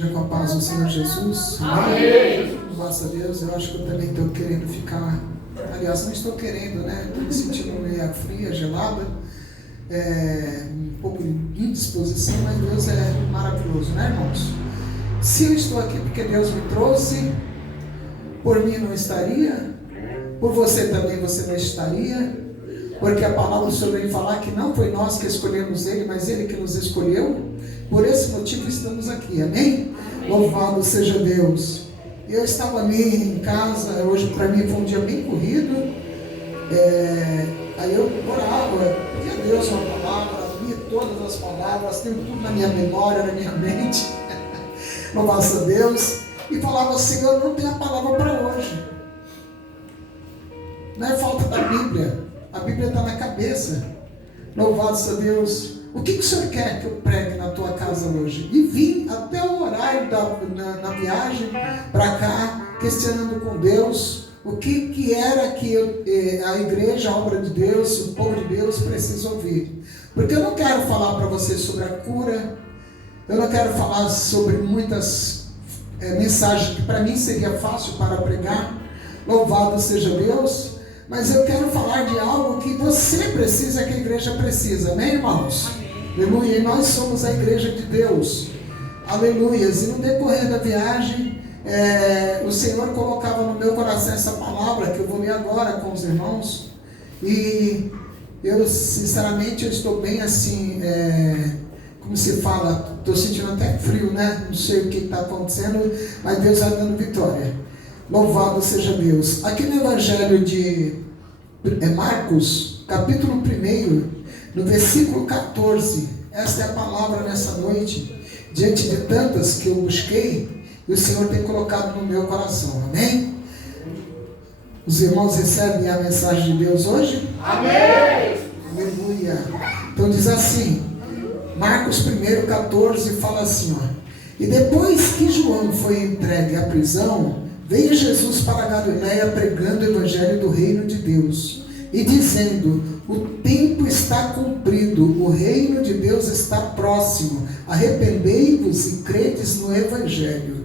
Com a paz do Senhor Jesus. Amém. Graças a Deus, eu acho que eu também estou querendo ficar. Aliás, não estou querendo, né? Estou me sentindo meio fria, gelada, um pouco de indisposição, mas Deus é maravilhoso, né, irmãos? Se eu estou aqui porque Deus me trouxe, por mim não estaria, por você também você não estaria, porque a palavra do Senhor vem falar que não foi nós que escolhemos Ele, mas Ele que nos escolheu. Por esse motivo estamos aqui, amém? Louvado seja Deus. Eu estava ali em casa, hoje para mim foi um dia bem corrido, aí eu orava, pedia a Deus uma palavra, lia todas as palavras, tenho tudo na minha memória, na minha mente, louvado a Deus, e falava, Senhor, não tem a palavra para hoje, não é falta da Bíblia, a Bíblia está na cabeça, louvado seja Deus. O que o Senhor quer que eu pregue na tua casa hoje? E vim até o horário na viagem para cá, questionando com Deus o que era que a igreja, a obra de Deus, o povo de Deus precisa ouvir. Porque eu não quero falar para vocês sobre a cura, eu não quero falar sobre muitas mensagens que para mim seria fácil para pregar, louvado seja Deus, mas eu quero falar de algo que você precisa, que a igreja precisa, amém, irmãos? Aleluia, e nós somos a igreja de Deus, aleluias, e no decorrer da viagem, o Senhor colocava no meu coração essa palavra, que eu vou ler agora com os irmãos, e eu, sinceramente, eu estou bem assim, como se fala, estou sentindo até frio, né, não sei o que está acontecendo, mas Deus está dando vitória, louvado seja Deus. Aqui no Evangelho de Marcos, capítulo 1, no versículo 14, esta é a palavra nessa noite, diante de tantas que eu busquei, e o Senhor tem colocado no meu coração, amém? Os irmãos recebem a mensagem de Deus hoje? Amém! Aleluia! Então diz assim, Marcos 1, 14, fala assim, ó, e depois que João foi entregue à prisão, veio Jesus para a Galileia pregando o evangelho do reino de Deus, e dizendo, o tempo está cumprido, o reino de Deus está próximo, arrependei-vos e credes no evangelho.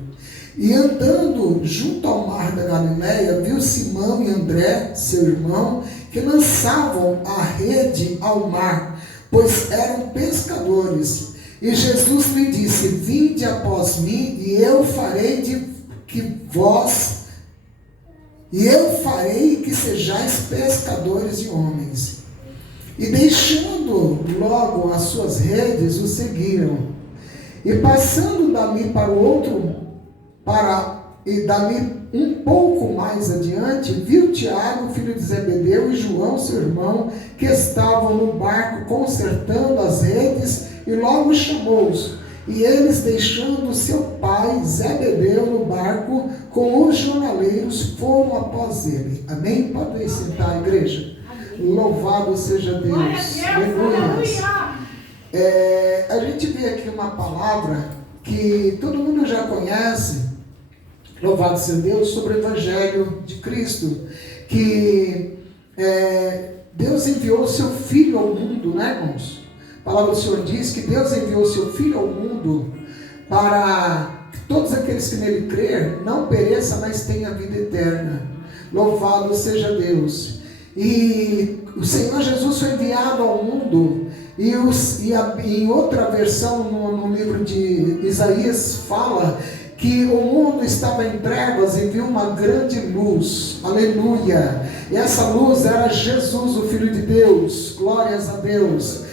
E andando junto ao mar da Galileia, viu Simão e André, seu irmão, que lançavam a rede ao mar, pois eram pescadores. E Jesus lhe disse, vinde após mim, e eu farei que sejais pescadores de homens. E deixando logo as suas redes, o seguiram. E passando dali para o outro, e dali um pouco mais adiante, viu Tiago, filho de Zebedeu, e João, seu irmão, que estavam no barco consertando as redes, e logo chamou-os. E eles, deixando seu pai Zebedeu no barco, com os jornaleiros, foram após ele. Amém? Pode sentar, igreja. Louvado seja Deus. Aleluia. A gente vê aqui uma palavra que todo mundo já conhece, louvado seja Deus, sobre o Evangelho de Cristo, que Deus enviou o seu Filho ao mundo, né, irmãos? A palavra do Senhor diz que Deus enviou o seu Filho ao mundo para que todos aqueles que nele crer não pereçam, mas tenham a vida eterna. Louvado seja Deus. E o Senhor Jesus foi enviado ao mundo, e em outra versão no livro de Isaías fala que o mundo estava em trevas e viu uma grande luz, aleluia, e essa luz era Jesus, o Filho de Deus, glórias a Deus.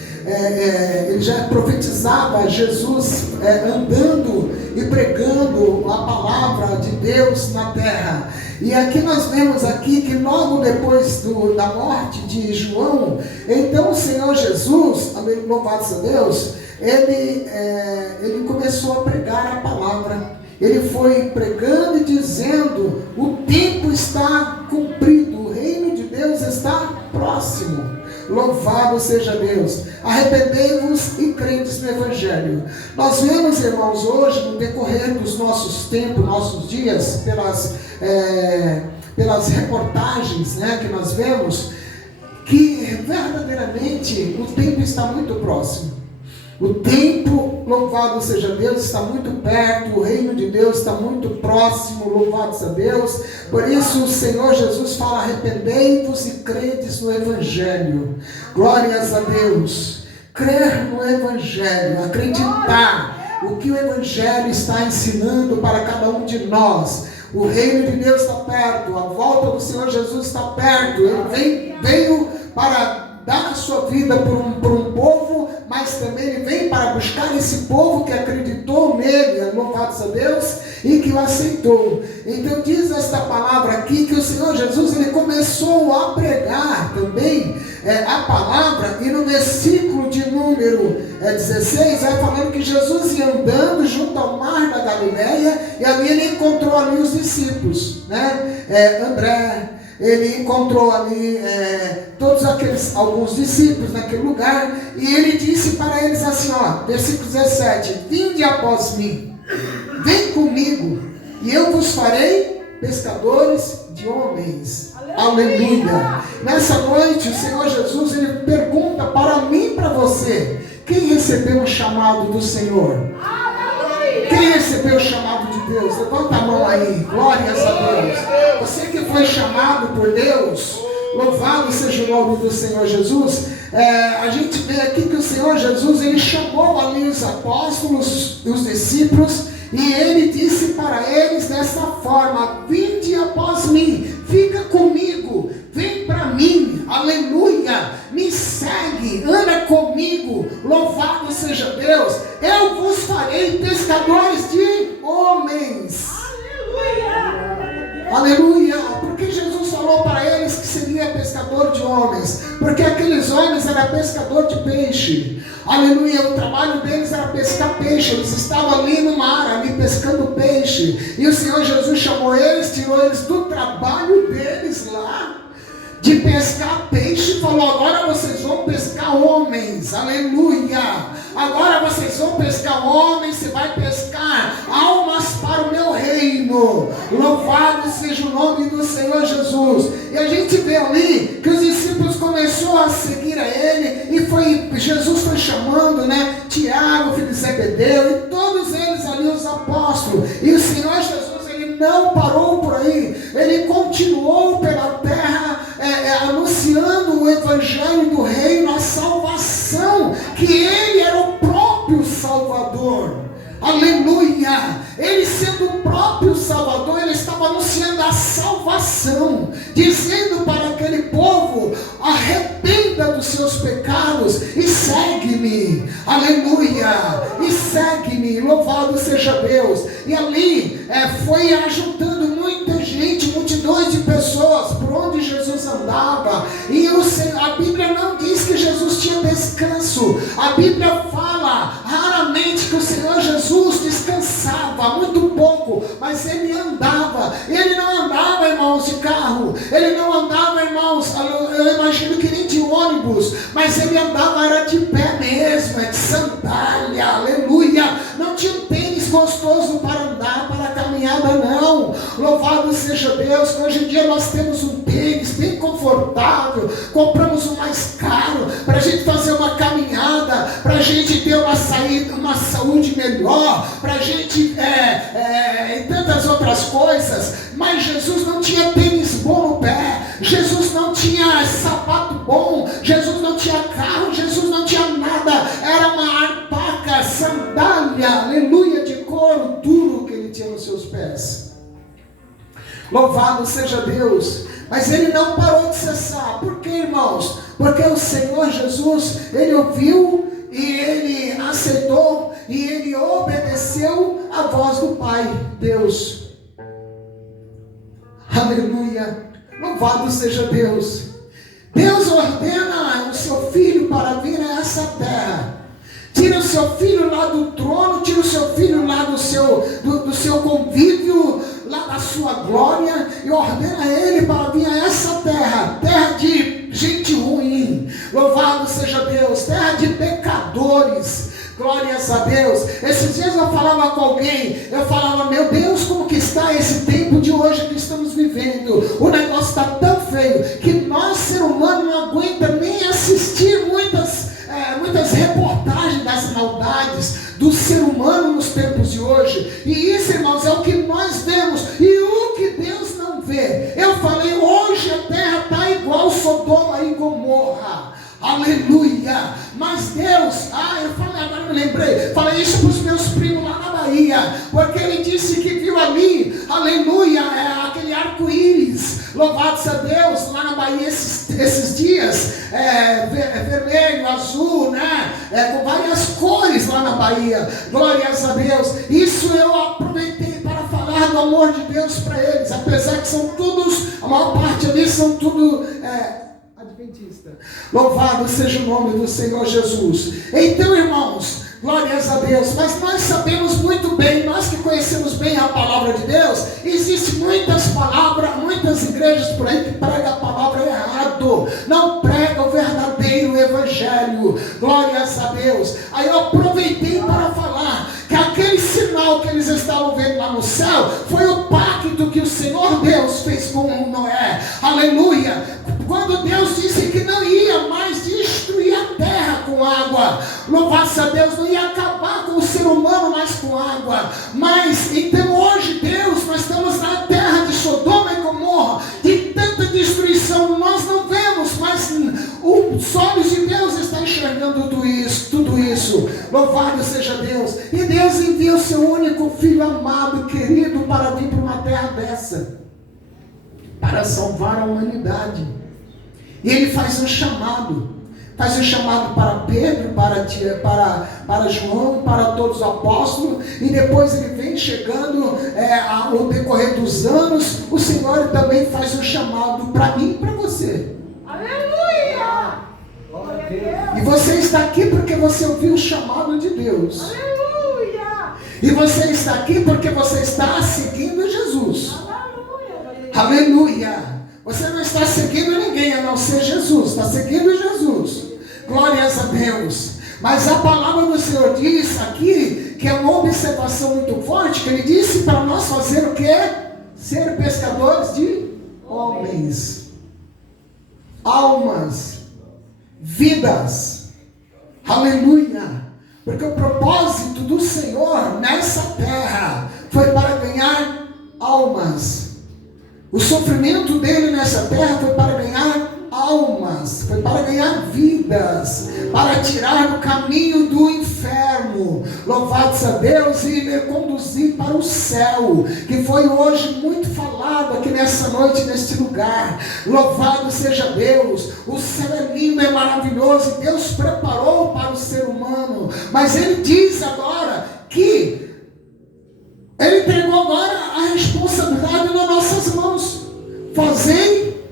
Ele já profetizava Jesus andando e pregando a palavra de Deus na terra. E aqui nós vemos aqui que logo depois da morte de João, então o Senhor Jesus, louvado seja Deus, ele começou a pregar a palavra. Ele foi pregando e dizendo, o tempo está cumprido, o reino de Deus está próximo. Louvado seja Deus. Arrependei-vos e credes no Evangelho. Nós vemos, irmãos, hoje, no decorrer dos nossos tempos, nossos dias, pelas reportagens, né, que nós vemos, que verdadeiramente o tempo está muito próximo. O tempo, louvado seja Deus, está muito perto, o Deus está muito próximo, louvado seja Deus. Por isso o Senhor Jesus fala: arrependei-vos e credes no Evangelho. Glórias a Deus. Crer no Evangelho, acreditar o que o Evangelho está ensinando para cada um de nós. O reino de Deus está perto, a volta do Senhor Jesus está perto. Ele veio para dar a sua vida por um povo, mas também ele vem para buscar esse povo que acreditou nele, louvado seja Deus, e que o aceitou. Então diz esta palavra aqui que o Senhor Jesus ele começou a pregar também a palavra, e no versículo de número 16 vai falando que Jesus ia andando junto ao mar da Galileia, e ali ele encontrou ali os discípulos, né? André, ele encontrou ali alguns discípulos naquele lugar, e ele disse para eles assim, versículo 17: vinde após mim, vem comigo, e eu vos farei pescadores de homens. Aleluia. Nessa noite o Senhor Jesus ele pergunta para mim e para você: quem recebeu o chamado do Senhor? Quem recebeu o chamado de Deus? Levanta a mão aí. Glórias a Deus. Você que foi chamado por Deus, louvado seja o nome do Senhor Jesus. A gente vê aqui que o Senhor Jesus ele chamou ali os apóstolos, os discípulos, e ele disse para eles dessa forma: vinde após mim, fica comigo, vem para mim, aleluia, me segue, anda comigo, louvado seja Deus, eu vos farei pescadores de homens. Aleluia, aleluia. Porque Jesus falou para eles que seria pescador de homens? Porque aqueles homens eram pescador de peixe. Aleluia, o trabalho deles era pescar peixe. Eles estavam ali no mar, ali pescando peixe. E o Senhor Jesus chamou eles, tirou eles do trabalho deles lá, de pescar peixe, e falou: agora vocês vão pescar homens. Aleluia. Agora vocês vão pescar homens, você vai pescar almas para o meu reino. Louvado seja o nome do Senhor Jesus. E a gente vê ali que os discípulos começaram a seguir a ele, e Jesus foi chamando, né, Tiago, filho de Zebedeu, e todos eles ali, os apóstolos. E o Senhor Jesus ele não parou por aí, ele continuou pela terra, anunciando o evangelho do reino, a salvação, que ele era o próprio Salvador. Aleluia. Ele sendo o próprio Salvador, ele estava anunciando a salvação, dizendo para aquele povo: arrependa dos seus pecados e segue-me. Aleluia. E segue-me, louvado seja Deus. E ali foi ajuntando muita gente, multidões de pessoas por onde Jesus andava. E a Bíblia não diz que Jesus tinha descanso. A Bíblia fala raramente que o Senhor Jesus descansava, muito pouco, mas ele andava. Ele não andava, irmãos, de carro, ele não andava, irmãos, eu imagino que nem de ônibus, mas ele andava, era de pé mesmo, de sandália, aleluia. Não tinha um tênis gostoso para andar, para caminhada, não. Louvado seja Deus, que hoje em dia nós temos um tênis bem confortável, compramos um mais caro, para a gente fazer uma caminhada, para a gente ter uma saúde melhor, para a gente e tantas outras coisas. Mas Jesus não tinha tênis bom no pé, Jesus não tinha sapato bom, Jesus não tinha carro, Jesus não tinha nada, era uma alpaca, sandália, aleluia, de couro duro que ele tinha nos seus pés. Louvado seja Deus. Mas ele não parou de cessar. Por quê, irmãos? Porque o Senhor Jesus, ele ouviu e ele aceitou e ele obedeceu a voz do Pai, Deus. Aleluia. Louvado seja Deus. Deus ordena o seu filho para vir a essa terra. Tira o seu filho lá do trono, tira o seu filho lá do seu convívio, lá da sua glória, e ordena ele para vir a essa terra, terra de gente ruim, louvado seja Deus, terra de pecadores, glórias a Deus. Esses dias eu falava com alguém, eu falava: meu Deus, como que está esse tempo de hoje que estamos vivendo? O negócio está tão feio, que nós, ser humano, não aguenta nem assistir muitas reportagens das maldades do ser humano nos tempos de hoje. E isso, irmãos, é o que nós vemos e o que Deus não vê. Eu falei, hoje a terra está igual Sodoma e Gomorra. Aleluia. Mas Deus, eu falei, agora me lembrei, falei isso para os meus primos lá na Bahia, porque ele disse que viu ali, aleluia, aquele arco-íris, louvado seja Deus, lá na Bahia esses dias, vermelho, azul, né, com várias cores lá na Bahia, glórias a Deus. Isso eu aproveitei para falar do amor de Deus para eles, apesar que são todos, a maior parte ali são tudo adventista. Louvado seja o nome do Senhor Jesus. Então, irmãos, glórias a Deus, mas nós sabemos muito bem, nós que conhecemos bem a palavra de Deus, existem muitas palavras, muitas igrejas por aí que pregam a palavra errado, não pregam o verdadeiro evangelho, glórias a Deus. Aí eu aproveitei para falar que aquele sinal que eles estavam vendo lá no céu, foi o pacto que o Senhor Deus fez com Noé, aleluia, quando Deus disse que não ia mais destruir a terra com água, louvado a Deus, não ia acabar com o ser humano mais com água, mas então hoje Deus, nós estamos na terra de Sodoma e Gomorra, de tanta destruição, nós não vemos, mas os olhos de Deus estão enxergando tudo isso, louvado seja Deus, e Deus envia o seu único filho amado, querido, para vir para uma terra dessa, para salvar a humanidade. E ele faz um chamado para Pedro, para João, para todos os apóstolos, e depois ele vem chegando ao decorrer dos anos, o Senhor também faz um chamado para mim e para você. Aleluia! E você está aqui porque você ouviu o chamado de Deus. Aleluia! E você está aqui porque você está seguindo Jesus. Aleluia! Aleluia! Você não está seguindo ninguém a não ser Jesus, está seguindo Jesus. Glórias a Deus. Mas a palavra do Senhor diz aqui, que é uma observação muito forte, que ele disse para nós fazer o quê? Ser pescadores de homens, almas, vidas. Aleluia. Porque o propósito do Senhor nessa terra foi para ganhar almas. O sofrimento dele nessa terra foi para ganhar almas, foi para ganhar vidas, para tirar do caminho do inferno, louvado seja Deus, e me conduzir para o céu, que foi hoje muito falado aqui nessa noite, neste lugar. Louvado seja Deus. O céu é lindo, é maravilhoso, e Deus preparou para o ser humano, mas ele diz agora que ele entregou agora a responsabilidade nas nossas mãos. Fazei,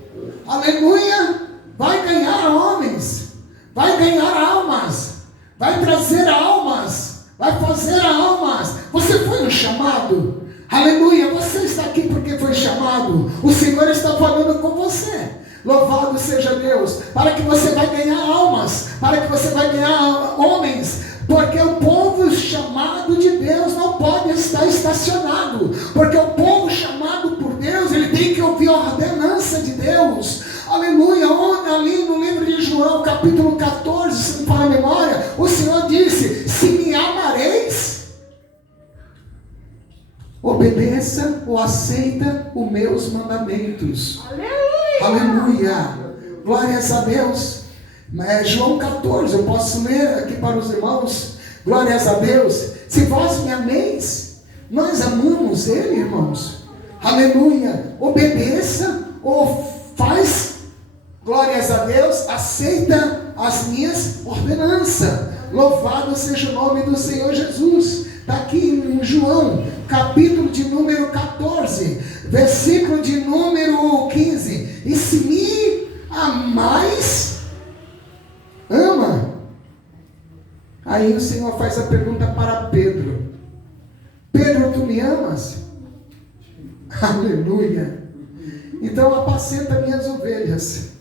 aleluia, vai ganhar homens, vai ganhar almas, vai trazer almas, vai fazer almas. Você foi um chamado, aleluia, você está aqui porque foi chamado. O Senhor está falando com você. Louvado seja Deus, para que você vai ganhar almas, para que você vai ganhar homens, porque o povo chamado de Deus não pode estar estacionado, porque o povo chamado por Deus, ele tem que ouvir a ordenança de Deus, aleluia. Ali no livro de João, capítulo 14, se não para a memória, o Senhor disse, se me amareis, obedeça ou aceita os meus mandamentos. Aleluia, glórias a Deus. João 14, eu posso ler aqui para os irmãos, glórias a Deus. Se vós me ameis, nós amamos ele, irmãos, aleluia. Obedeça ou faz, glórias a Deus, aceita as minhas ordenanças. Louvado seja o nome do Senhor Jesus. Está aqui em João, capítulo de número 14, versículo de número 15. E se me amais, ama. Aí o Senhor faz a pergunta para Pedro: Pedro, tu me amas? Aleluia. Então apacenta minhas ovelhas.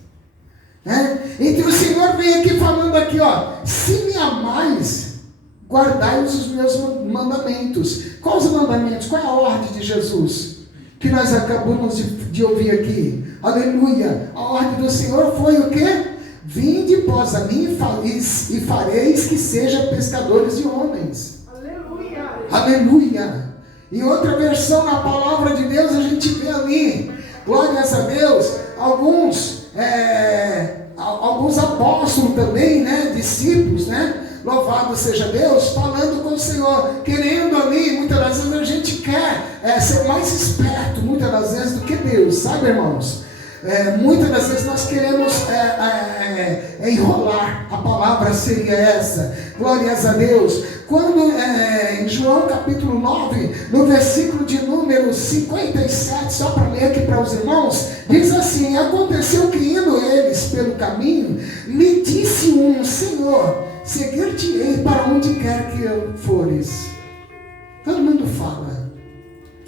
Então o Senhor vem aqui falando aqui, ó, se me amais, guardai os meus mandamentos. Quais os mandamentos? Qual é a ordem de Jesus que nós acabamos de ouvir aqui? Aleluia. A ordem do Senhor foi o quê? Vinde após a mim e fareis que sejam pescadores de homens. Aleluia. Aleluia. Em outra versão, na palavra de Deus, a gente vê ali, glórias a Deus, alguns apóstolos também, né, discípulos, né, louvado seja Deus, falando com o Senhor, querendo ali, muitas das vezes a gente quer ser mais esperto, muitas das vezes, do que Deus, sabe, irmãos? Muitas das vezes nós queremos enrolar, a palavra seria essa, glórias a Deus. Quando em João capítulo 9, no versículo de número 57, só para ler aqui para os irmãos, diz assim: aconteceu que indo eles pelo caminho, lhe disse um: Senhor, seguir-te-ei para onde quer que eu fores. Todo mundo fala,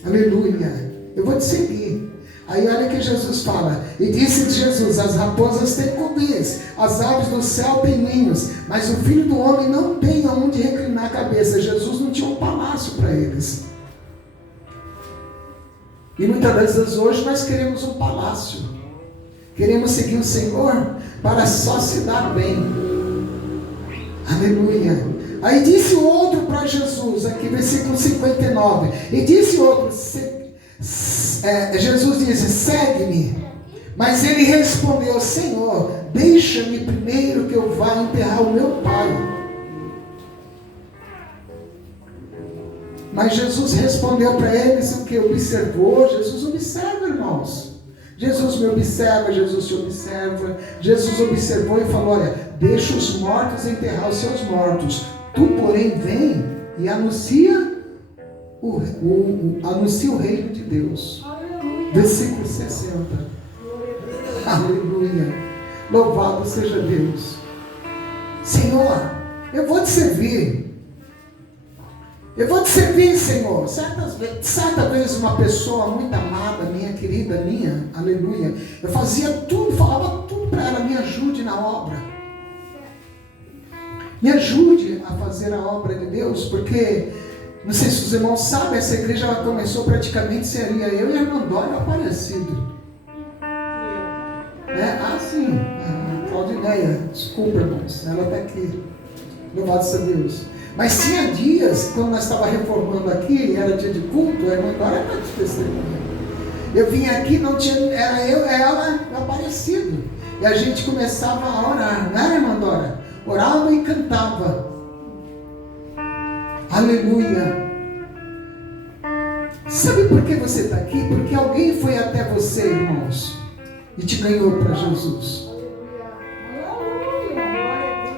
aleluia, eu vou te seguir. Aí olha que Jesus fala, e disse Jesus: as raposas têm covis, as aves do céu têm ninhos, mas o Filho do Homem não tem aonde reclinar a cabeça. Jesus não tinha um palácio para eles. E muitas vezes hoje nós queremos um palácio, queremos seguir o Senhor para só se dar bem. Aleluia. Aí disse o outro para Jesus, aqui versículo 59, e disse o outro, Jesus disse: segue-me. Mas ele respondeu: Senhor, deixa-me primeiro que eu vá enterrar o meu pai. Mas Jesus respondeu para eles o que? Observou. Jesus observa, irmãos. Jesus me observa, Jesus te observa. Jesus observou e falou: olha, deixa os mortos enterrar os seus mortos. Tu, porém, vem e anuncia o reino de Deus. Versículo 60. Aleluia. Louvado seja Deus. Senhor, eu vou te servir. Eu vou te servir, Senhor. Certa vez uma pessoa muito amada, minha querida, aleluia, eu fazia tudo, falava tudo para ela: me ajude na obra. Me ajude a fazer a obra de Deus, porque não sei se os irmãos sabem, essa igreja ela começou praticamente, seria eu e a irmã Dória Aparecido. Sim, a Claudineia, desculpa, irmãos, ela está aqui. Louvado seja Deus. Mas tinha dias, quando nós estávamos reformando aqui, era dia de culto, a irmã Dória era de testemunha. Eu vinha aqui, não tinha, era eu, ela, Aparecido. E a gente começava a orar, né, irmã Dória? Orava e cantava. Aleluia. Sabe por que você está aqui? Porque alguém foi até você, irmãos, e te ganhou para Jesus.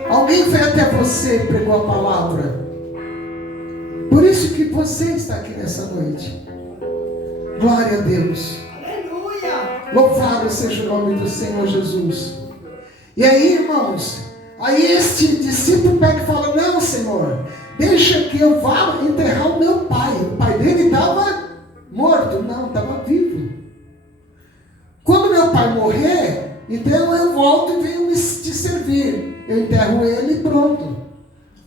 Alguém foi até você e pregou a palavra. Por isso que você está aqui nessa noite. Glória a Deus. Aleluia. Louvado seja o nome do Senhor Jesus. E aí, irmãos, aí este discípulo pega e fala: não, Senhor, deixa que eu vá enterrar o meu pai. O pai dele estava morto. Não, estava vivo. Quando meu pai morrer, então eu volto e venho te servir. Eu enterro ele e pronto.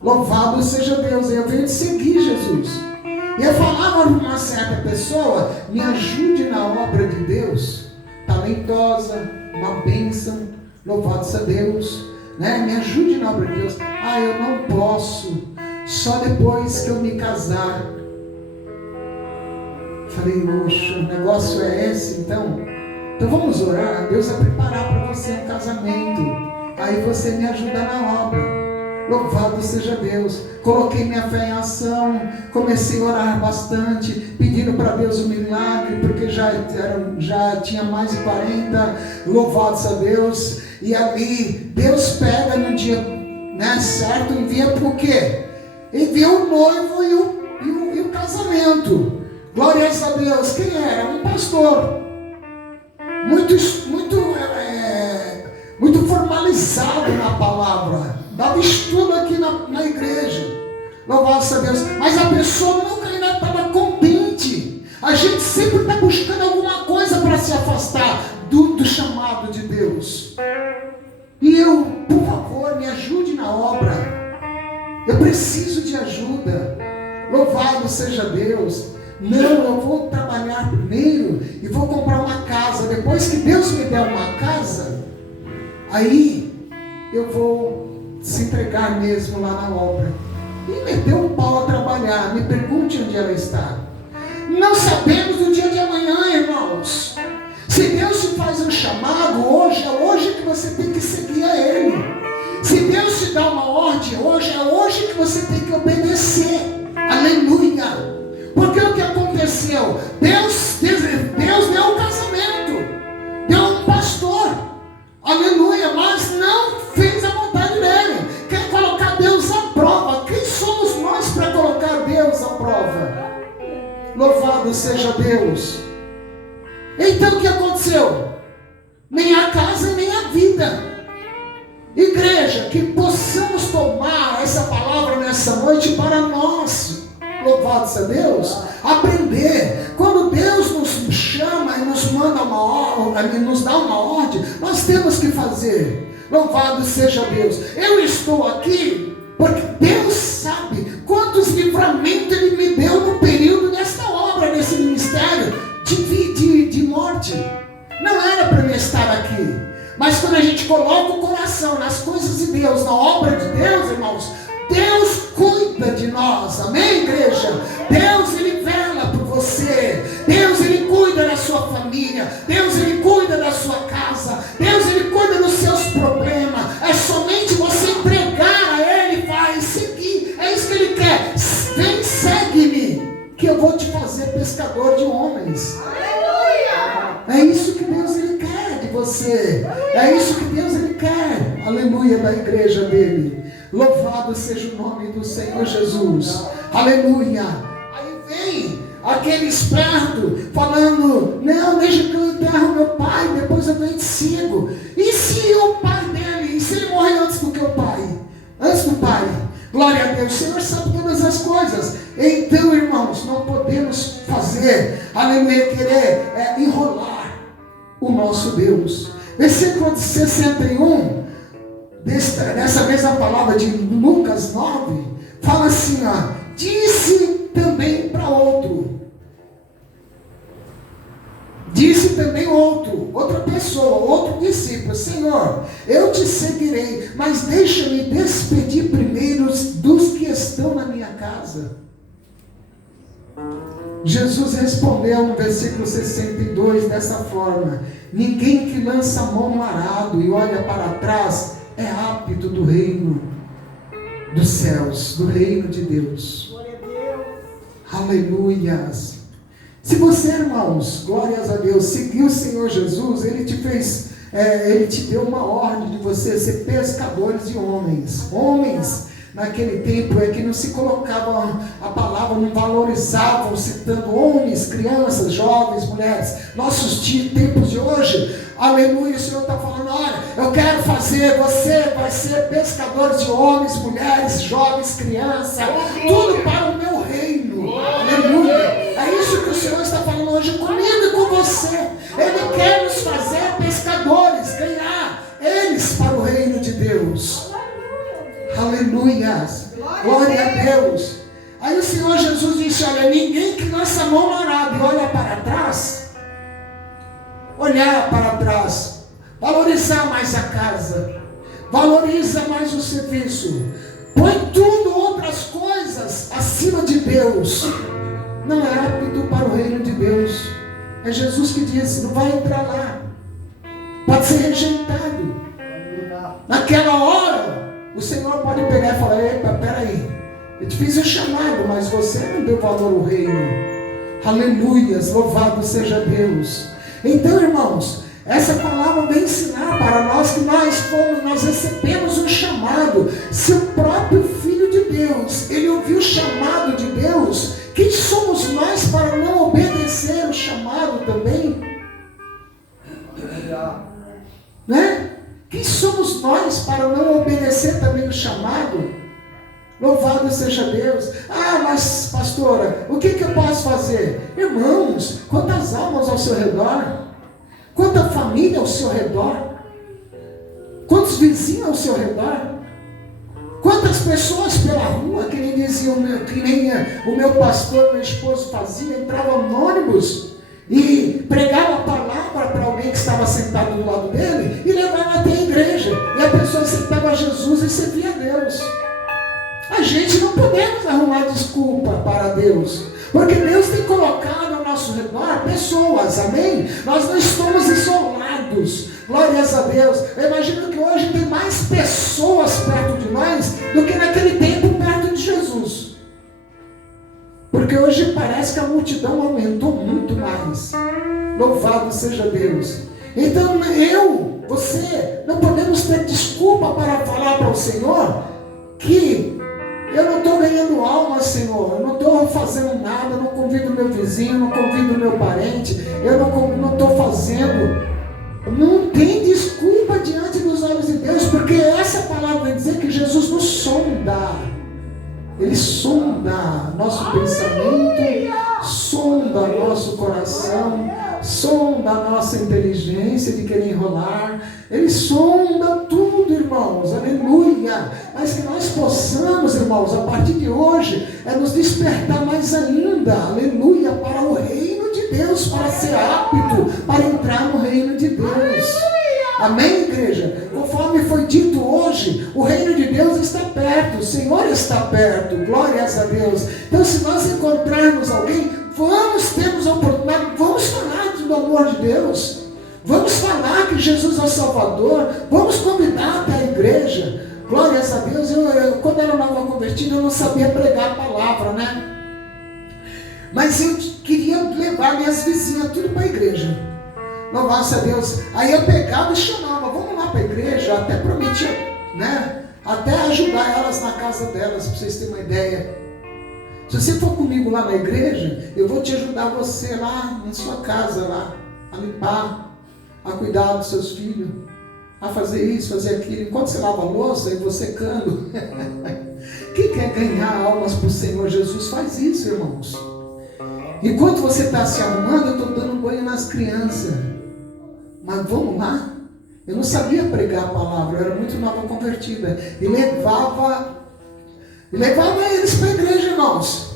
Louvado seja Deus. Eu venho te seguir, Jesus. E eu falava para uma certa pessoa: me ajude na obra de Deus. Talentosa, uma bênção. Louvado seja Deus. Me ajude na obra de Deus. Eu não posso. Só depois que eu me casar. Falei: oxa, o negócio é esse então? Então vamos orar. Deus vai preparar para você um casamento. Aí você me ajuda na obra. Louvado seja Deus. Coloquei minha fé em ação. Comecei a orar bastante, pedindo para Deus um milagre, porque já tinha mais de 40. Louvado seja Deus. E ali Deus pega no dia certo, envia por quê? Envia o noivo e o casamento. Glórias a Deus. Quem era? Um pastor. Muito formalizado na palavra. Dava estudo aqui na igreja. Louvado seja Deus. Mas a pessoa nunca ainda estava contente. A gente sempre está buscando alguma coisa para se afastar do chamado de Deus. E eu, por favor, me ajude na obra. Eu preciso de ajuda. Louvado seja Deus. Não, eu vou trabalhar primeiro e vou comprar uma casa. Depois que Deus me der uma casa, aí eu vou se entregar mesmo lá na obra. E meteu um pau a trabalhar. Me pergunte onde ela está. aconteceu? Deus deu um casamento, deu um pastor, aleluia, mas não fez a vontade dele. Quer colocar Deus à prova? Quem somos nós para colocar Deus à prova? Louvado seja Deus. Então o que aconteceu? Nem a casa nem a vida. Igreja, que possamos tomar essa palavra nessa noite para nós, louvado seja Deus, aprender. Quando Deus nos chama e nos manda uma ordem, nos dá uma ordem, nós temos que fazer. Louvado seja Deus. Eu estou aqui porque Deus sabe quantos livramentos Ele me deu no período desta obra, nesse ministério de morte. Não era para mim estar aqui. Mas quando a gente coloca o coração nas coisas de Deus, na obra de Deus, irmãos, Deus cuida de nós, amém, igreja? Deus, Ele vela por você. Deus, Ele cuida da sua família. Deus, Ele cuida da sua casa. Deus, Ele cuida dos seus problemas. É somente você entregar a Ele e vai seguir. É isso que Ele quer. Vem, segue-me, que eu vou te fazer pescador de homens. Aleluia! É isso que Deus, Ele quer de você. É isso que Deus, Ele quer. Aleluia, da igreja dele. Louvado seja o nome do Senhor Jesus. Aleluia. Aí vem aquele esperto falando: não, deixa que eu enterro meu pai, depois eu venho e sigo. E se o pai dele, e se ele morrer antes do que o pai? Antes do pai. Glória a Deus, o Senhor sabe todas as coisas. Então, irmãos, não podemos fazer, aleluia, querer enrolar o nosso Deus. Versículo 61, dessa mesma palavra de Lucas 9, fala assim, ó: disse também para outro. Disse também outra pessoa, outro discípulo: Senhor, eu te seguirei, mas deixa-me despedir primeiro dos que estão na minha casa. Jesus respondeu no versículo 62 dessa forma: ninguém que lança a mão no arado e olha para trás é apto do reino dos céus, do reino de Deus. Glória a Deus. Aleluias. Se você, irmãos, glórias a Deus, seguiu o Senhor Jesus, Ele te fez, Ele te deu uma ordem de você ser pescadores de homens. Homens, naquele tempo, é que não se colocava a palavra, não valorizavam, citando homens, crianças, jovens, mulheres. Nossos tempos de hoje, aleluia, o Senhor está falando: olha, eu quero fazer, você vai ser pescadores de homens, mulheres, jovens, crianças, tudo para o meu reino. Aleluia. É isso que o Senhor está falando hoje comigo e com você. Ele quer nos fazer pescadores, ganhar eles para o reino de Deus. Aleluias. Glória a Deus. Aí o Senhor Jesus disse: olha, ninguém que lança a mão no arado e olha para trás, olhar para trás, valorizar mais a casa, valoriza mais o serviço, põe tudo, outras coisas acima de Deus, não é apto para o reino de Deus. É Jesus que disse: não vai entrar lá, pode ser rejeitado. Naquela hora o Senhor pode pegar e falar: epa, peraí, eu te fiz o chamado, mas você não deu valor ao reino. Aleluias, louvado seja Deus. Então, irmãos, essa palavra vem ensinar para nós que nós recebemos um chamado. Se o próprio Filho de Deus, Ele ouviu o chamado de Deus, quem somos nós para não obedecer o chamado também? Né? Quem somos nós para não obedecer também o chamado? Louvado seja Deus. Ah, mas pastora, o que eu posso fazer? Irmãos, quantas almas ao seu redor? Quanta família ao seu redor? Quantos vizinhos ao seu redor? Quantas pessoas pela rua, que nem diziam, que nem o meu pastor, meu esposo fazia, entrava no ônibus e pregava a palavra para alguém que estava sentado do lado dele e levava até a igreja. E a pessoa aceitava Jesus e servia a Deus. A gente não podemos arrumar desculpa para Deus, porque Deus tem colocado ao nosso redor pessoas, amém? Nós não estamos isolados, glórias a Deus. Eu imagino que hoje tem mais pessoas perto de nós do que naquele tempo perto de Jesus. Porque Porque hoje parece que a multidão aumentou muito mais. Louvado seja Deus. Então você, não podemos ter desculpa para falar para o Senhor que eu não estou ganhando alma, Senhor, eu não estou fazendo nada, eu não convido meu vizinho, não convido meu parente, eu não estou fazendo. Não tem desculpa diante dos olhos de Deus, porque essa palavra vai dizer que Jesus nos sonda. Ele sonda nosso pensamento, sonda nosso coração, sonda a nossa inteligência de querer enrolar. Ele sonda tudo, irmãos, aleluia. Mas que nós possamos, irmãos, a partir de hoje, nos despertar mais ainda, aleluia, para o reino de Deus, para ser apto, para entrar no reino de Deus. Amém, igreja? Conforme foi dito hoje, o reino de Deus está perto, o Senhor está perto, glórias a Deus. Então, se nós encontrarmos alguém, termos a oportunidade, vamos falar do amor de Deus, vamos falar que Jesus é o Salvador, vamos convidar até a igreja, glórias a Deus. Quando era nova convertida, eu não sabia pregar a palavra, né? Mas eu queria levar minhas vizinhas tudo para a igreja. Louvado a Deus. Aí eu pegava e chamava, vamos lá para a igreja, até prometia, né? Até ajudar elas na casa delas, para vocês terem uma ideia. Se você for comigo lá na igreja, eu vou te ajudar você lá na sua casa, lá, a limpar, a cuidar dos seus filhos, a fazer isso, fazer aquilo. Enquanto você lava a louça, eu vou secando. Quem quer ganhar almas para o Senhor Jesus, faz isso, irmãos. Enquanto você está se arrumando, eu estou dando banho nas crianças. Mas vamos lá. Eu não sabia pregar a palavra, eu era muito nova convertida. E levava eles para a igreja, irmãos.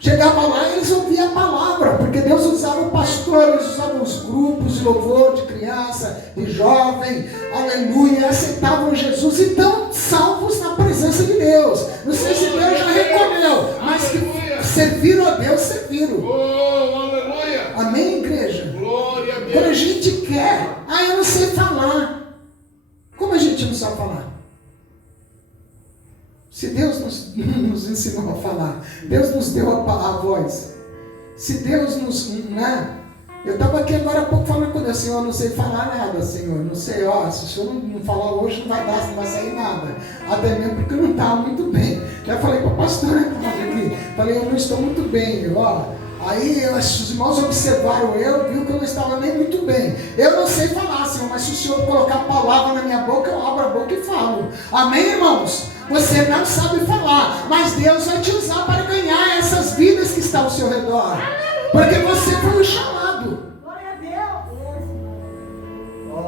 Chegava lá e eles ouviam a palavra, porque Deus usava o pastor, eles usavam os grupos de louvor, de criança, de jovem, aleluia, aceitavam Jesus e estão salvos na presença de Deus. Não sei se Deus já recolheu, mas que serviram a Deus, serviram. Oh, aleluia. Amém, igreja? Glória a Deus. Quando a gente quer, eu não sei falar. Como a gente não sabe falar? Se Deus nos ensinou a falar, Deus nos deu a voz, se Deus nos, né? Eu estava aqui agora há pouco falando com Deus, Senhor, eu não sei falar nada, Senhor, não sei, se o Senhor não falar hoje não vai dar, não vai sair nada, até mesmo porque eu não estava muito bem. Já falei para a pastora aqui, falei, eu não estou muito bem, Aí os irmãos observaram viu que eu não estava nem muito bem. Eu não sei falar, Senhor, mas se o Senhor colocar a palavra na minha boca, eu abro a boca e falo. Amém, irmãos? Você não sabe falar, mas Deus vai te usar para ganhar essas vidas que estão ao seu redor. Porque você foi o chamado. Glória a Deus.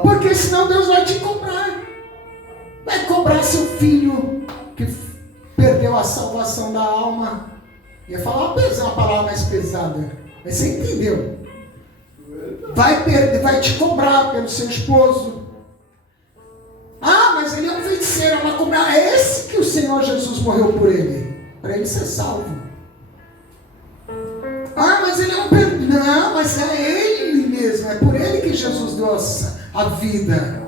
Porque senão Deus vai te cobrar. Vai cobrar seu filho que perdeu a salvação da alma. Ia falar uma palavra mais pesada, mas você entendeu? Vai te cobrar pelo seu esposo. Mas ele é um feiticeiro, vai cobrar. É esse que o Senhor Jesus morreu por ele, para ele ser salvo. Mas ele é um perdido. Não, mas é ele mesmo, é por ele que Jesus deu a vida.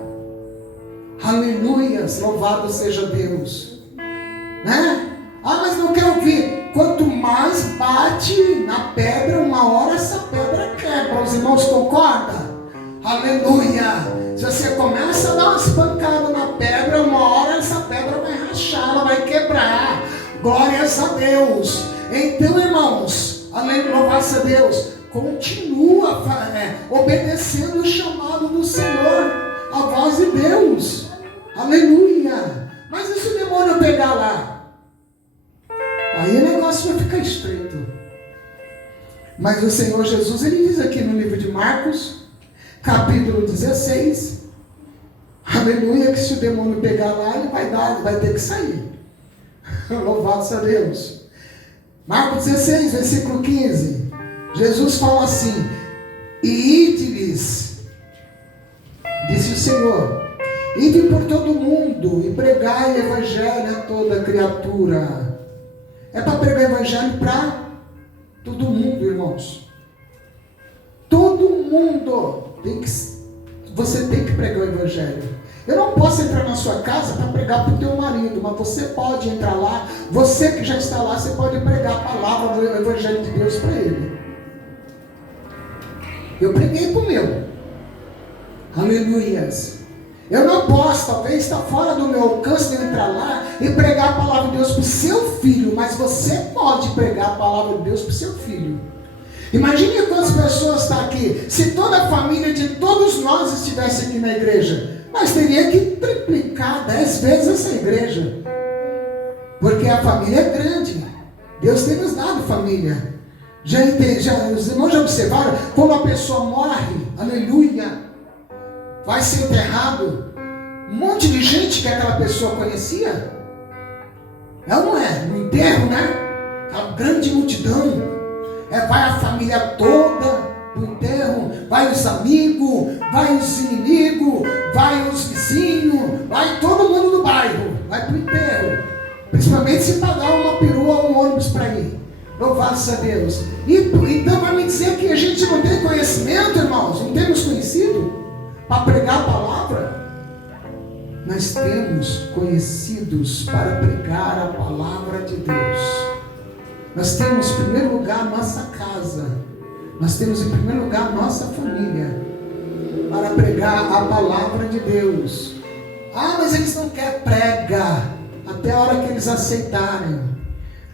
Aleluias, louvado seja Deus. Né? Mas não quer ouvir. Quanto mais bate na pedra, uma hora essa pedra quebra. Os irmãos concordam? Aleluia! Se você começa a dar umas pancadas na pedra, uma hora essa pedra vai rachar, ela vai quebrar. Glórias a Deus! Então, irmãos, além de louvar-se a Deus, continua obedecendo o chamado do Senhor, a voz de Deus. Aleluia! Mas e se o demônio pegar lá? Aí o negócio vai ficar estreito. Mas o Senhor Jesus, ele diz aqui no livro de Marcos, capítulo 16, aleluia, que se o demônio pegar lá, ele vai ter que sair. Louvado seja Deus. Marcos 16, versículo 15. Jesus fala assim: e ide-lhes, disse o Senhor, ide por todo mundo e pregai o evangelho a toda criatura. É para pregar o evangelho para todo mundo, irmãos. Todo mundo você tem que pregar o evangelho. Eu não posso entrar na sua casa para pregar para o teu marido, mas você pode entrar lá, você que já está lá, você pode pregar a palavra do Evangelho de Deus para ele. Eu preguei para o meu. Aleluias. Eu não posso, talvez está fora do meu alcance de entrar lá e pregar a palavra de Deus para o seu filho, mas você pode pregar a palavra de Deus para o seu filho. Imagine quantas pessoas estão aqui. Se toda a família de todos nós estivesse aqui na igreja, nós teríamos que triplicar 10 vezes essa igreja, porque a família é grande. Deus tem nos dado família. Os irmãos já observaram, quando a pessoa morre, aleluia, vai ser enterrado, um monte de gente que aquela pessoa conhecia, é ou não é? No enterro, né? Aquela grande multidão, vai a família toda no enterro, vai os amigos, vai os inimigos, vai os vizinhos, vai todo mundo do bairro, vai para o enterro, principalmente se pagar uma perua ou um ônibus para ir. Louvado seja Deus. Então vai me dizer que a gente não tem conhecimento, irmãos? Não temos conhecido para pregar a palavra? Nós temos conhecidos para pregar a palavra de Deus. Nós temos em primeiro lugar a nossa casa. Nós temos em primeiro lugar a nossa família para pregar a palavra de Deus. Mas eles não querem pregar até a hora que eles aceitarem.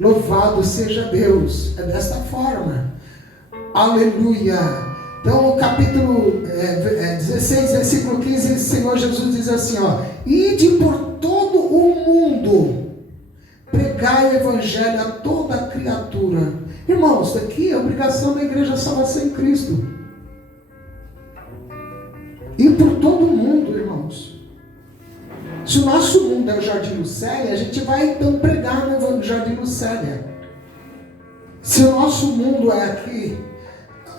Louvado seja Deus. É desta forma. Aleluia. Então, o capítulo 16, versículo 15, o Senhor Jesus diz assim, ide por todo o mundo, pregai o evangelho a toda criatura. Irmãos, daqui é a obrigação da igreja salvação em Cristo. Ir por todo o mundo, irmãos. Se o nosso mundo é o Jardim Lucélia, a gente vai então pregar no Jardim Lucélia. Se o nosso mundo é aqui,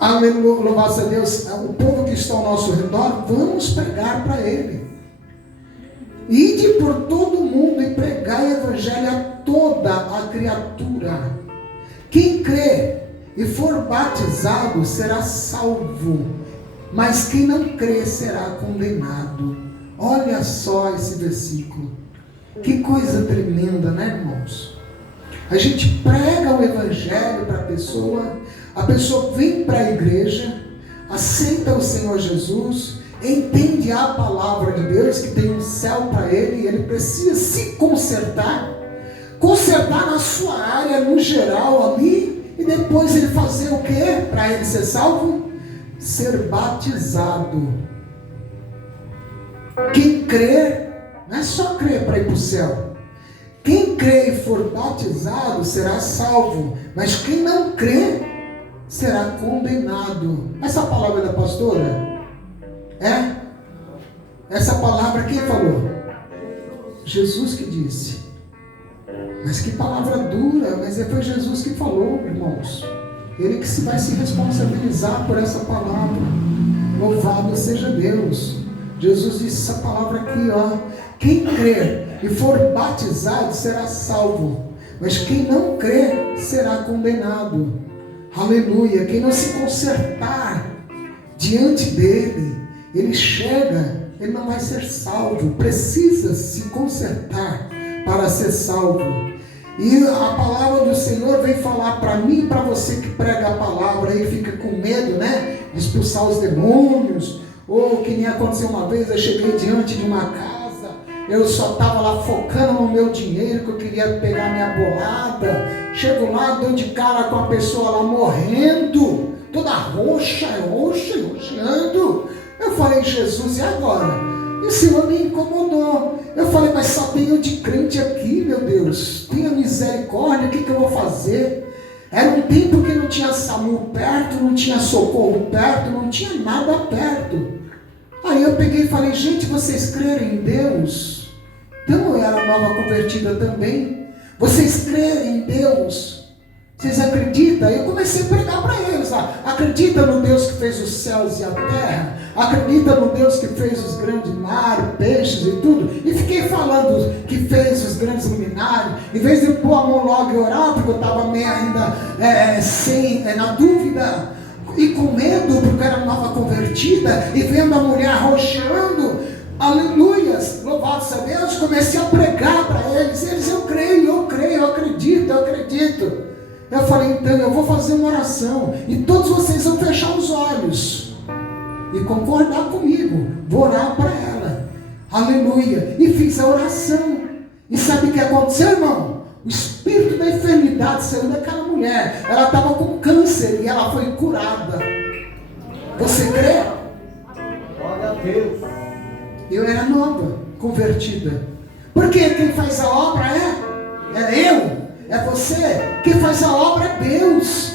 aleluia, louvado seja Deus, o povo que está ao nosso redor, vamos pregar para ele. Ide por todo o mundo e pregai o evangelho a toda a criatura. Quem crê e for batizado será salvo, mas quem não crê será condenado. Olha só esse versículo. Que coisa tremenda, né, irmãos? A gente prega o evangelho para a pessoa vem para a igreja, aceita o Senhor Jesus, entende a palavra de Deus, que tem um céu para ele, e ele precisa se consertar na sua área, no geral ali, e depois ele fazer o que para ele ser salvo? Ser batizado. Quem crê, não é só crer para ir para o céu. Quem crê e for batizado será salvo, mas quem não crê será condenado. Essa palavra é da pastora? Essa palavra quem falou? Jesus que disse. Mas que palavra dura, mas foi Jesus que falou, irmãos. Ele que vai se responsabilizar por essa palavra. Louvado seja Deus. Jesus disse essa palavra aqui, quem crer e for batizado será salvo, mas quem não crer será condenado. Aleluia. Quem não se consertar diante dele, ele não vai ser salvo. Precisa se consertar para ser salvo. E a palavra do Senhor vem falar para mim e para você que prega a palavra e fica com medo, né, de expulsar os demônios. Ou que nem aconteceu uma vez, eu cheguei diante de uma casa, eu só estava lá focando no meu dinheiro, que eu queria pegar minha bolada. Chego lá, dou de cara com a pessoa lá morrendo, toda roxeando. Eu falei, Jesus, e agora? E o Senhor me incomodou. Eu falei, mas só tenho de crente aqui, meu Deus. Tenha misericórdia, o que eu vou fazer? Era um tempo que não tinha SAMU perto, não tinha socorro perto, não tinha nada perto. Aí eu peguei e falei, gente, vocês crerem em Deus? Então eu era nova convertida também. Vocês crerem em Deus? Vocês acreditam? Eu comecei a pregar para eles. Acredita no Deus que fez os céus e a terra? Acredita no Deus que fez os grandes mares, peixes e tudo? E fiquei falando que fez os grandes luminares. Em vez de pôr a mão logo e orar, porque eu estava meio ainda na dúvida e com medo, porque eu era nova convertida, e vendo a mulher roxeando. aleluias, louvado seja Deus, comecei a pregar para eles. Eles, eu creio, eu acredito. Eu falei, então eu vou fazer uma oração e todos vocês vão fechar os olhos e concordar comigo, vou orar para ela, aleluia, e fiz a oração. E sabe o que aconteceu, irmão? O espírito da enfermidade saiu daquela mulher. Ela estava com câncer e ela foi curada. Você crê? Glória a Deus. Eu era nova, convertida. Porque quem faz a obra é eu, é você. Quem faz a obra é Deus.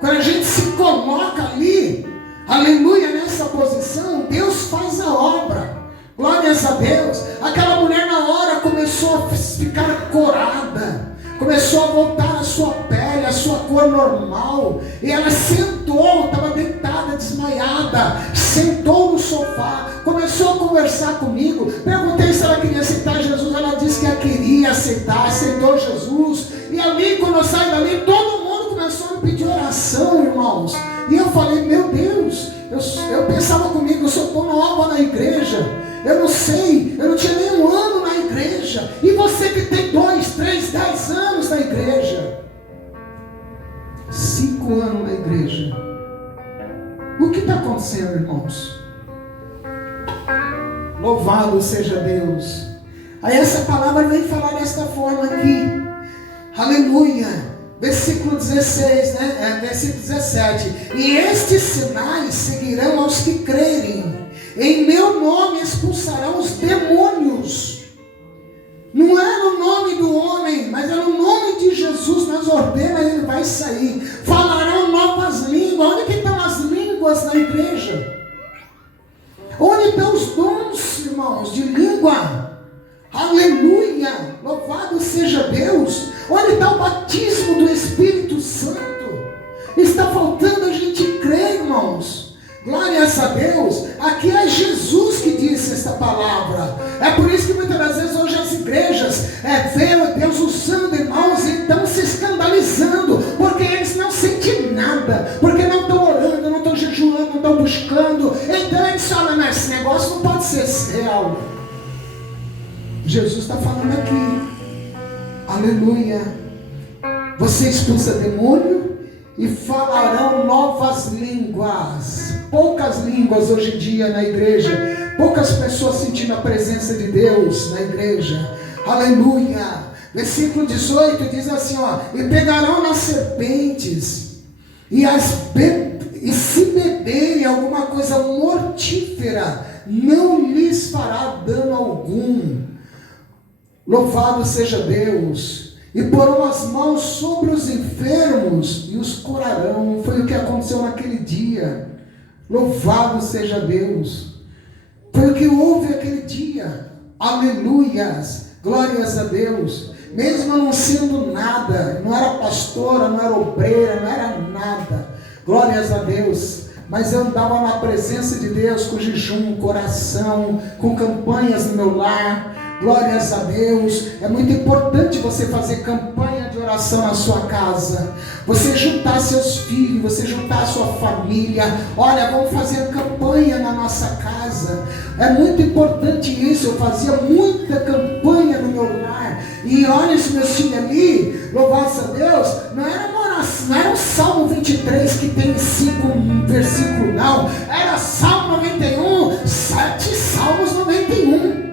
Quando a gente se coloca ali, aleluia, nessa posição, Deus faz a obra. Glórias a Deus. Aquela mulher na hora começou a ficar corada, começou a voltar a sua pele, a sua cor normal. E ela sentou, estava deitada, desmaiada, sentou no sofá, começou a conversar comigo. Perguntei se ela queria aceitar Jesus. Ela disse que ela queria aceitar, aceitou Jesus. E ali, quando eu saí dali, todo mundo começou a me pedir oração, irmãos. E eu falei, meu Deus, eu pensava comigo, eu sou tão nova na igreja, eu não sei, eu não tinha nem um ano na igreja. E você que tem 2, 3, 10 anos na igreja, 5 anos na igreja, o que está acontecendo, irmãos? Louvado seja Deus. Aí essa palavra vem falar desta forma aqui, aleluia. Versículo 16, né? Versículo 17. E estes sinais seguirão aos que crerem. Em meu nome expulsarão os demônios. Não é no nome do homem, mas é no nome de Jesus. Nós ordena e ele vai sair. Falarão novas línguas. Onde que estão as línguas na igreja? Onde estão os dons, irmãos, de língua? Aleluia, louvado seja Deus. Onde está o batismo do Espírito Santo? Está faltando a gente crer, irmãos. Glórias a Deus. Aqui é Jesus que disse esta palavra. É por isso que muitas das vezes hoje as igrejas veem Deus usando irmãos e estão se escandalizando, porque eles não sentem nada, porque não estão orando, não estão jejuando, não estão buscando. Então eles falam, mas esse negócio não pode ser real. Jesus está falando aqui, aleluia, você expulsa demônio e falarão novas línguas. Poucas línguas hoje em dia na igreja, poucas pessoas sentindo a presença de Deus na igreja, aleluia. Versículo 18 diz assim, ó, e pegarão nas serpentes e se beberem alguma coisa mortífera, não lhes fará dano algum. Louvado seja Deus. E porão as mãos sobre os enfermos e os curarão. Foi o que aconteceu naquele dia. Louvado seja Deus. Foi o que houve aquele dia. Aleluias. Glórias a Deus. Mesmo não sendo nada, não era pastora, não era obreira, não era nada. Glórias a Deus. Mas eu andava na presença de Deus com jejum, com oração, com campanhas no meu lar. Glórias a Deus. É muito importante você fazer campanha de oração na sua casa. Você juntar seus filhos, você juntar sua família. Olha, vamos fazer campanha na nossa casa. É muito importante isso. Eu fazia muita campanha no meu lar. E olha os meus filhos ali, louvado a Deus, não era uma oração, não era o Salmo 23 que tem 5 versículos, não. Era Salmo 91, 7 Salmos 91.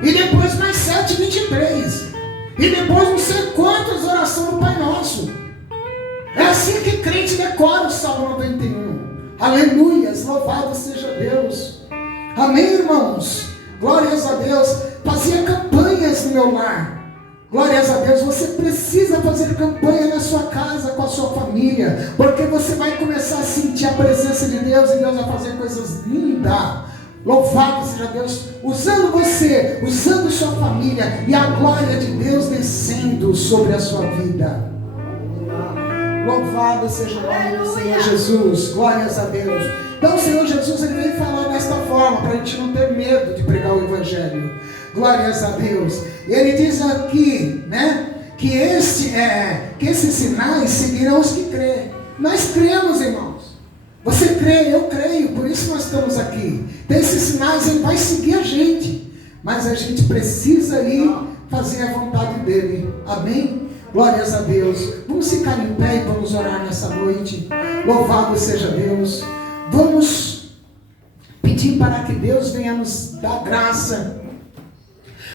E depois mais 7, 23. E depois não sei quantas orações do Pai Nosso. É assim que crente decora o Salmo 91. Aleluias, louvado seja Deus. Amém, irmãos? Glórias a Deus. Fazia campanhas no meu lar. Glórias a Deus. Você precisa fazer campanha na sua casa, com a sua família. Porque você vai começar a sentir a presença de Deus. E Deus vai fazer coisas lindas. Louvado seja Deus, usando você, usando sua família, e a glória de Deus descendo sobre a sua vida. Louvado seja o nome do Senhor Jesus, glórias a Deus. Então o Senhor Jesus, ele vem falar desta forma, para a gente não ter medo de pregar o Evangelho. Glórias a Deus. Ele diz aqui, né, que esses sinais seguirão os que creem. Nós cremos, irmãos. Você crê, eu creio, por isso isso nós estamos aqui. Tem esses sinais, Ele vai seguir a gente. Mas a gente precisa ir fazer a vontade dEle. Amém? Glórias a Deus. Vamos ficar em pé e vamos orar nessa noite. Louvado seja Deus. Vamos pedir para que Deus venha nos dar graça